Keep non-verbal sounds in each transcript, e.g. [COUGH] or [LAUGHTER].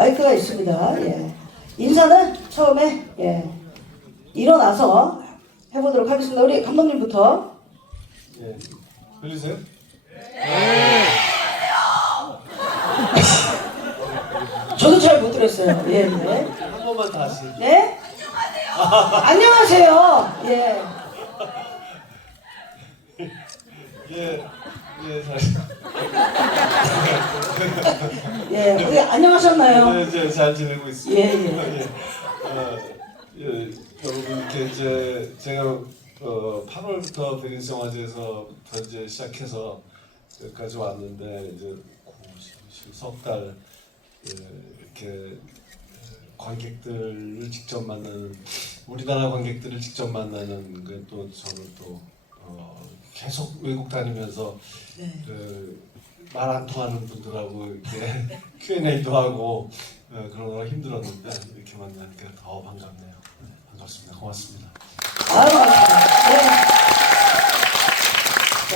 마이크가 있습니다. 예. 인사는 처음에, 예, 일어나서 해보도록 하겠습니다. 우리 감독님부터. 예. 들리세요? 저도 잘 못 들었어요. 예, 예. 한 번만 다시. 네? 안녕하세요. 예. 예. [LAUGHS] 예, 잘. 예, 우리 안녕하셨나요? 네, 이제 잘 지내고 있습니다. 예, 예. [LAUGHS] 예. 어, 예, 여러분 이렇게 이제 제가 어, 8월부터 백인성화제에서 이제 시작해서 여기까지 왔는데 이제 석달 예, 이렇게 관객들을 직접 만나는 우리나라 관객들을 직접 만나는 그또 저는 또 어, 계속 외국 다니면서 네. 그말 안 통하는 분들하고 이렇게 [LAUGHS] Q&A도 하고 어, 그러느라 힘들었는데 이렇게 만나니까 더 반갑네요. 네, 반갑습니다. 고맙습니다. 아유, 반갑습니다. 네.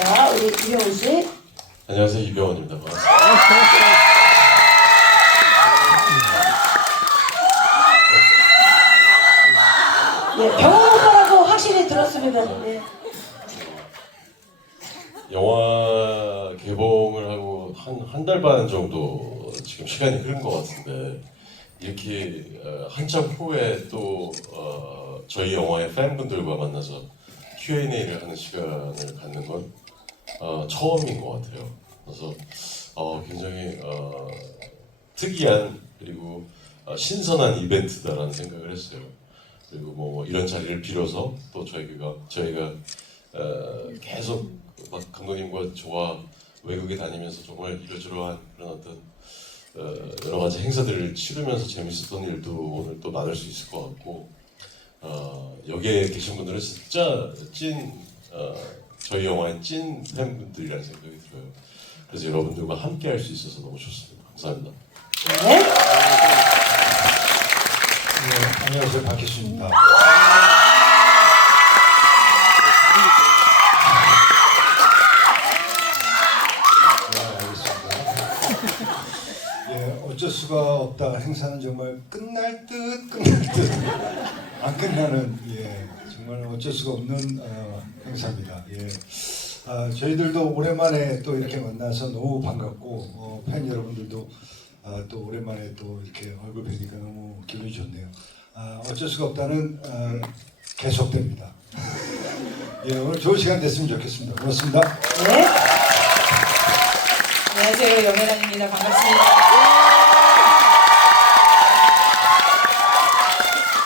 자, 우리 이병훈 씨. 안녕하세요 이병헌입니다. 반갑습니다. 예, 병원 오빠라고 확실히 들었습니다. 예. 영화 개봉을 하고 한 한 달 반 정도 지금 시간이 흐른 것 같은데 이렇게 어, 한참 후에 또 어, 저희 영화의 팬분들과 만나서 Q&A를 하는 시간을 갖는 건 어, 처음인 것 같아요. 그래서 어, 굉장히 어, 특이한 그리고 어, 신선한 이벤트다라는 생각을 했어요. 그리고 뭐 이런 자리를 빌어서 또 저희가 저희가 어, 계속 막 감독님과 저와 외국에 다니면서 정말 이러저러한 그런 어떤 어, 여러 가지 행사들을 치르면서 재밌었던 일도 오늘 또 나눌 수 있을 것 같고 어, 여기에 계신 분들은 진짜 찐 어, 저희 영화의 찐 팬분들이라는 생각이 들어요. 그래서 여러분들과 함께 할 수 있어서 너무 좋습니다. 감사합니다. 네. 네, 안녕하세요 박희수입니다. 어쩔 수가 없다. 행사는 정말 끝날 듯 끝날 듯 [LAUGHS] 안 끝나는 예, 정말 어쩔 수가 없는 어, 행사입니다. 예. 아, 저희들도 오랜만에 또 이렇게 만나서 너무 반갑고 어, 팬 여러분들도 아, 또 오랜만에 또 이렇게 얼굴 뵈니까 너무 기분이 좋네요. 아, 어쩔 수가 없다는 아, 계속됩니다. [LAUGHS] 예, 오늘 좋은 시간 됐으면 좋겠습니다. 고맙습니다. 네. 안녕하세요. 연애랑입니다. 반갑습니다.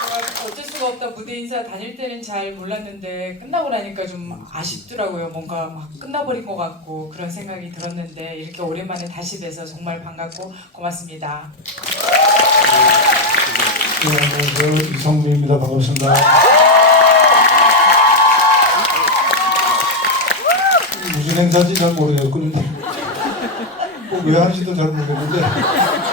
정말 어쩔 수가 없다 무대 인사 다닐 때는 잘 몰랐는데 끝나고 나니까 좀 아쉽더라고요. 뭔가 막 끝나버린 것 같고 그런 생각이 들었는데 이렇게 오랜만에 다시 뵈서 정말 반갑고 고맙습니다. 네, 안녕하세요. 이성민입니다. 반갑습니다. 무슨 행사인지 잘 모르겠고 꼭왜 하는지도 잘 모르겠는데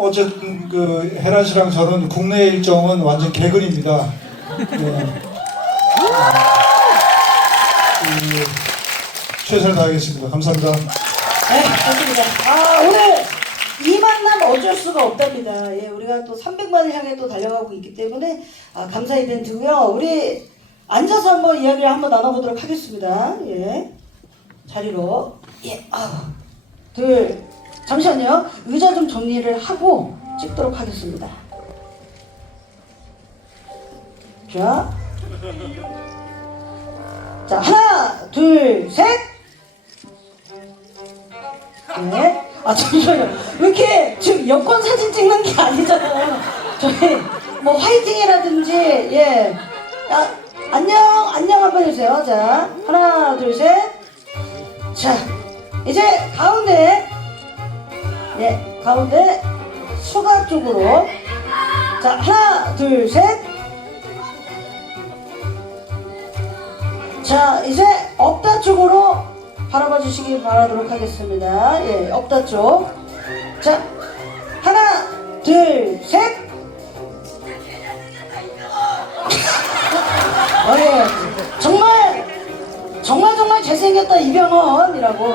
어쨌든 그 혜란 씨랑 저는 국내 일정은 완전 개근입니다. 네. 그, 최선을 다하겠습니다. 감사합니다. 네, 좋습니다. 아, 오늘 이 만남 어쩔 수가 없답니다. 예, 우리가 또 300만을 향해 또 달려가고 있기 때문에 아, 감사 이벤트고요. 우리 앉아서 한번 이야기를 한번 나눠보도록 하겠습니다. 예, 자리로. 예, 아, 둘, 잠시만요. 의자 좀 정리를 하고 찍도록 하겠습니다. 자, 자 하나, 둘, 셋. 네. 아 잠시만요. 왜 이렇게 지금 여권 사진 찍는 게 아니잖아요. 저희 뭐 화이팅이라든지 예. 아, 안녕 안녕 한번 해주세요. 자 하나 둘 셋. 자 이제 가운데 예 가운데 수가 쪽으로 자 하나 둘 셋. 자 이제 업다 쪽으로 바라봐 주시기 바라도록 하겠습니다. 예, 업다 쪽. 자, 하나, 둘, 셋. 어, 예. 정말, 정말 정말 잘생겼다 이병헌이라고.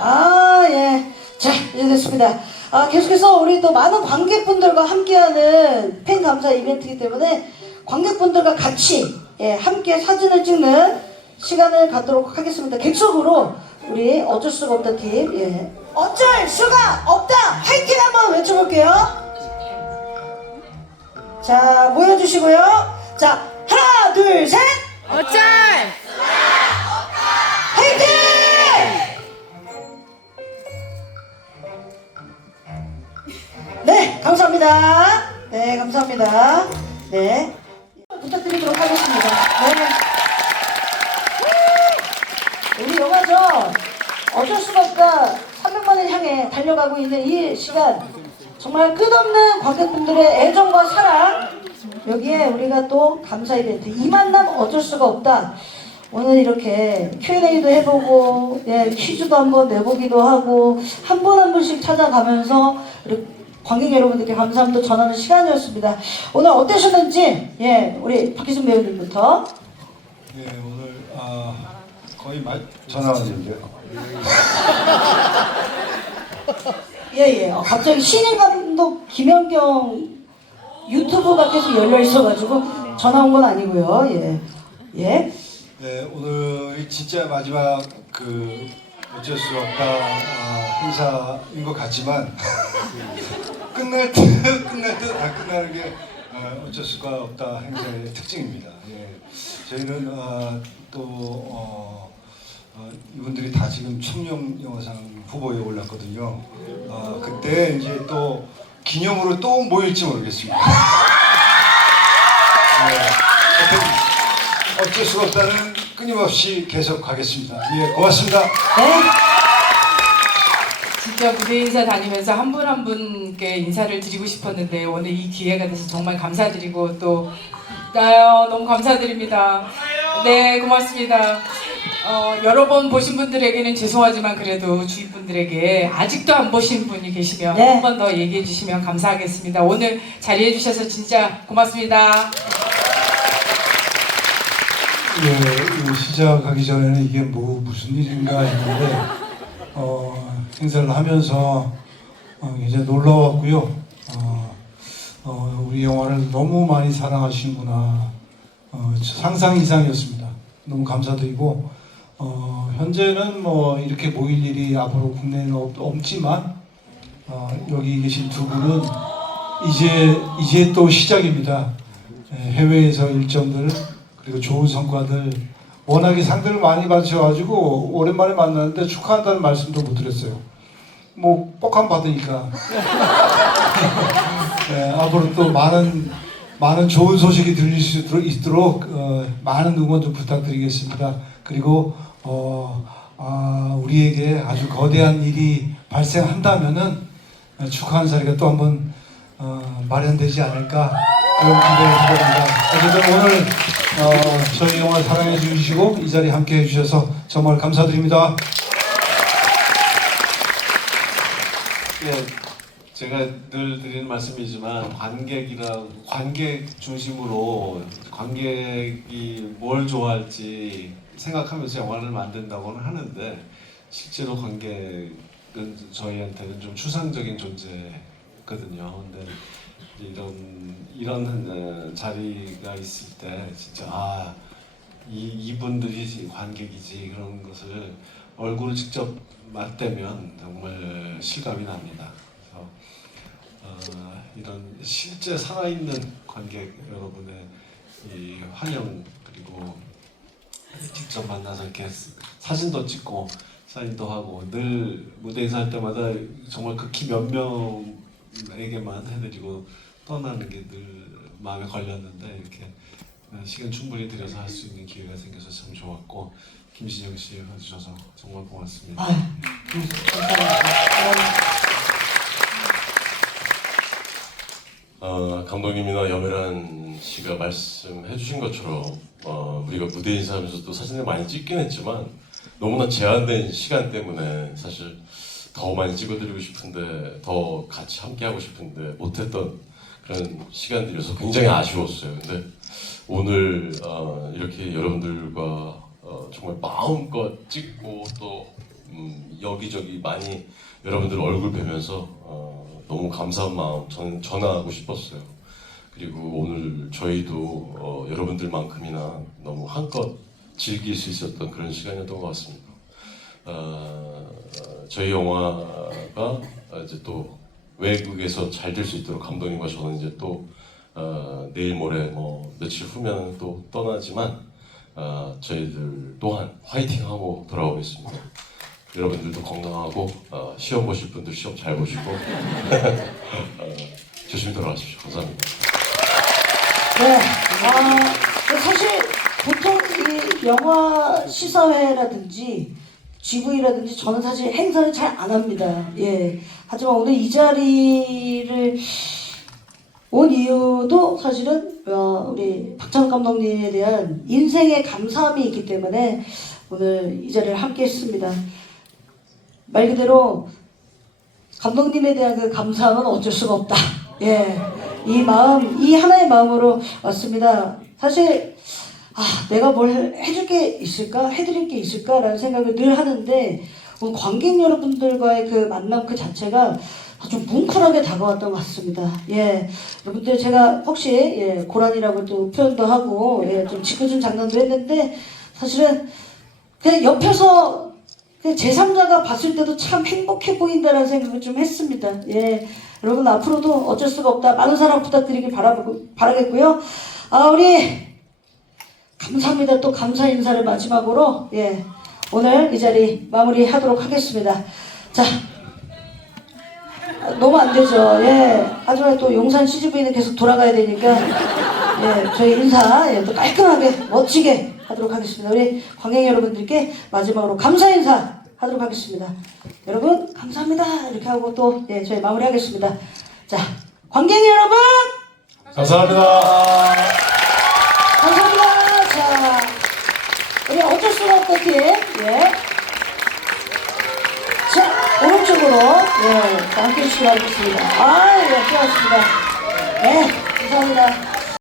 아, 예. 자, 이제 됐습니다. 아, 계속해서 우리 또 많은 관객분들과 함께하는 팬 감사 이벤트이기 때문에 관객분들과 같이 예, 함께 사진을 찍는 시간을 갖도록 하겠습니다. 객석으로 우리 어쩔 수가 없다 팀, 예. 어쩔 수가 없다! 화이팅 한번 외쳐볼게요. 자, 모여주시고요. 자, 하나, 둘, 셋! 어쩔! 감사합니다. 네, 감사합니다. 네. 부탁드리도록 하겠습니다. 네. 우리 영화죠. 어쩔 수가 없다. 300만을 향해 달려가고 있는 이 시간. 정말 끝없는 관객분들의 애정과 사랑. 여기에 우리가 또 감사 이벤트. 이 만남 어쩔 수가 없다. 오늘 이렇게 Q&A도 해보고, 예, 퀴즈도 한번 내보기도 하고, 한분한 분씩 찾아가면서, 관객 여러분들께 감사함도 전하는 시간이었습니다. 오늘 어떠셨는지, 예, 우리 박희순 배우님부터. 네 오늘 아, 거의 말 전화 왔는데요. 예, 예. 어, 갑자기 신인 감독 김연경 유튜브가 계속 열려 있어가지고 전화 온 건 아니고요. 예. 예. 네 오늘 진짜 마지막 그 어쩔 수 없다 아, 행사인 것 같지만 끝날 듯 [LAUGHS] 끝날 듯안 끝나는 게 어, 어쩔 수가 없다 행사의 특징입니다. 예. 저희는 아, 또 어, 어, 이분들이 다 지금 청룡 영화상 후보에 올랐거든요. 아, 그때 이제 또 기념으로 또 모일지 모르겠습니다. 네. 하여튼 어쩔 수가 없다는 끊임없이 계속 가겠습니다. 예, 고맙습니다. 네. 진짜 무대 인사 다니면서 한 분 한 분께 인사를 드리고 싶었는데 오늘 이 기회가 돼서 정말 감사드리고 또 나요 너무 감사드립니다. 네 고맙습니다. 어, 여러 번 보신 분들에게는 죄송하지만 그래도 주위 분들에게 아직도 안 보신 분이 계시면 네. 한번 더 얘기해 주시면 감사하겠습니다. 오늘 자리해 주셔서 진짜 고맙습니다. 예, 이 시작하기 전에는 이게 뭐 무슨 일인가 했는데 어, 행사를 하면서 어, 굉장히 놀라웠고요. 어, 어, 우리 영화를 너무 많이 사랑하시는구나. 어, 상상 이상이었습니다. 너무 감사드리고 어, 현재는 뭐 이렇게 모일 일이 앞으로 국내에는 없, 없지만 어, 여기 계신 두 분은 이제 이제 또 시작입니다. 예, 해외에서 일정들 그리고 좋은 성과들 워낙에 상들을 많이 받으셔가지고 오랜만에 만났는데 축하한다는 말씀도 못 드렸어요. 뭐 뻑한 받으니까 [LAUGHS] 네, 앞으로 또 많은 많은 좋은 소식이 들릴 수 있도록, 어, 많은 응원 좀 부탁드리겠습니다. 그리고 어, 아, 우리에게 아주 거대한 일이 발생한다면은 어, 축하하는 자리가 또 한번 어, 마련되지 않을까 그런 기대를 해봅니다. 어쨌든 오늘 어, 저희 영화 사랑해 주시고 이 자리에 함께 해주셔서 정말 감사드립니다. 예, 제가 늘 드리는 말씀이지만 관객이라 관객 중심으로 관객이 뭘 좋아할지 생각하면서 영화를 만든다고는 하는데 실제로 관객은 저희한테는 좀 추상적인 존재거든요. 근데 이런 어, 자리가 있을 때 진짜 아 이, 이분들이 관객이지 그런 것을 얼굴을 직접 맞대면 정말 실감이 납니다. 그래서 어, 이런 실제 살아있는 관객 여러분의 이 환영 그리고 직접 만나서 이렇게 사진도 찍고 사인도 하고 늘 무대 인사할 때마다 정말 극히 몇 명에게만 해드리고 떠나는 게 늘 마음에 걸렸는데 이렇게 시간 충분히 들여서 할 수 있는 기회가 생겨서 참 좋았고 김신영 씨 해주셔서 정말 고맙습니다. 아유, 감사합니다. 어, 감독님이나 염혜란 씨가 말씀해 주신 것처럼 어, 우리가 무대 인사하면서 또 사진을 많이 찍긴 했지만 너무나 제한된 시간 때문에 사실 더 많이 찍어드리고 싶은데 더 같이 함께 하고 싶은데 못했던 그런 시간들이어서 굉장히 아쉬웠어요. 근데 오늘 어, 이렇게 여러분들과 어, 정말 마음껏 찍고 또 음, 여기저기 많이 여러분들 얼굴 뵈면서 어, 너무 감사한 마음 전, 전하고 싶었어요. 그리고 오늘 저희도 어, 여러분들만큼이나 너무 한껏 즐길 수 있었던 그런 시간이었던 것 같습니다. 어, 저희 영화가 이제 또 외국에서 잘 될 수 있도록 감독님과 저는 이제 또 어, 내일 모레 뭐 며칠 후면 또 떠나지만 어, 저희들 또한 화이팅하고 돌아오겠습니다. 여러분들도 건강하고 어, 시험 보실 분들 시험 잘 보시고 [LAUGHS] 어, 조심히 돌아가십시오. 감사합니다. 네. 아, 사실 보통 이 영화 시사회라든지 GV라든지 저는 사실 행사를 잘 안 합니다. 예. 하지만 오늘 이 자리를 온 이유도 사실은 어, 우리 박찬욱 감독님에 대한 인생의 감사함이 있기 때문에 오늘 이 자리를 함께 했습니다. 말 그대로 감독님에 대한 그 감사함은 어쩔 수가 없다. 예. 이 마음, 이 하나의 마음으로 왔습니다. 사실, 아, 내가 뭘 해줄 게 있을까? 해드릴 게 있을까? 라는 생각을 늘 하는데, 관객 여러분들과의 그 만남 그 자체가 아주 뭉클하게 다가왔던 것 같습니다. 예. 여러분들 제가 혹시, 예, 고란이라고 또 표현도 하고, 예, 좀 짓궂은 장난도 했는데, 사실은 그냥 옆에서 그 제3자가 봤을 때도 참 행복해 보인다라는 생각을 좀 했습니다. 예. 여러분 앞으로도 어쩔 수가 없다. 많은 사랑 부탁드리길 바라고, 바라겠고요. 아, 우리 감사합니다. 또 감사 인사를 마지막으로 예. 오늘 이 자리 마무리하도록 하겠습니다. 자. 아, 너무 안 되죠. 예. 하지만 또 용산 CGV는 계속 돌아가야 되니까 예, 저희 인사 예, 또 깔끔하게 멋지게 하도록 하겠습니다. 우리 관객 여러분들께 마지막으로 감사 인사 하도록 하겠습니다. 여러분 감사합니다. 이렇게 하고 또 예, 저희 마무리하겠습니다. 자, 관객 여러분. 감사합니다. 자, 우리 어쩔 없다 팀. 예. 자, 오른쪽으로 예, 함께 해주시기 바라겠습니다. 아, 예, 고맙습니다. 네, 감사합니다.